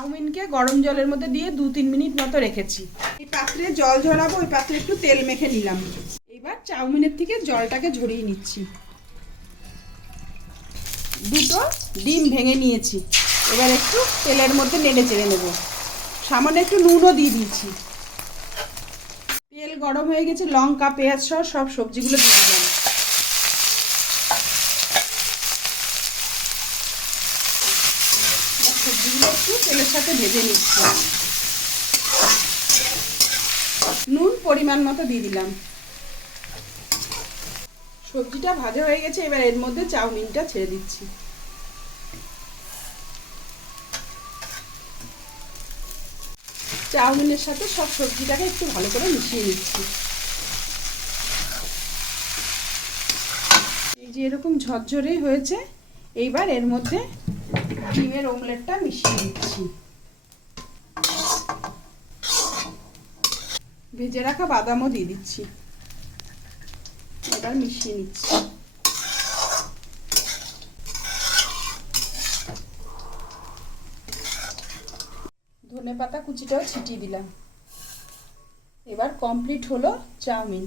চাউমিনকে গরম জলের মধ্যে দিয়ে দু তিন মিনিট মতো রেখেছি। এই পাত্রে জল ঝরাবো, ওই পাত্রে একটু তেল মেখে নিলাম। এবার চাউমিনের থেকে জলটাকে ঝরিয়ে নিচ্ছি। দুটো ডিম ভেঙে নিয়েছি। এবার একটু তেলের মধ্যে নেড়ে চেড়ে নেব। সামান্য একটু নুনও দিয়ে দিয়েছি তেল গরম হয়ে গেছে, লঙ্কা, পেঁয়াজ সহ সব সবজিগুলো দিয়ে দিলাম। সবজিগুলো একটু তেলের সাথে ভেজে নিচ্ছি। নুন পরিমাণ মতো দিয়ে দিলাম। সবজিটা ভাজা হয়ে গেছে, এবার এর মধ্যে চাউমিনটা ছেড়ে দিচ্ছি। চাউমিনের সাথে সব সবজিটাকে একটু ভালো করে মিশিয়ে নিচ্ছি। এই যে এরকম ঝরঝরে হয়েছে, এইবার এর মধ্যে ডিমের ওমলেটটা মিশিয়ে দিচ্ছি। ভেজে রাখা বাদামও দিয়ে দিচ্ছি। এবার মিশিয়ে নিচ্ছি। ধনে পাতা কুচিটাও ছিটিয়ে দিলাম। এবার কমপ্লিট হলো চাউমিন।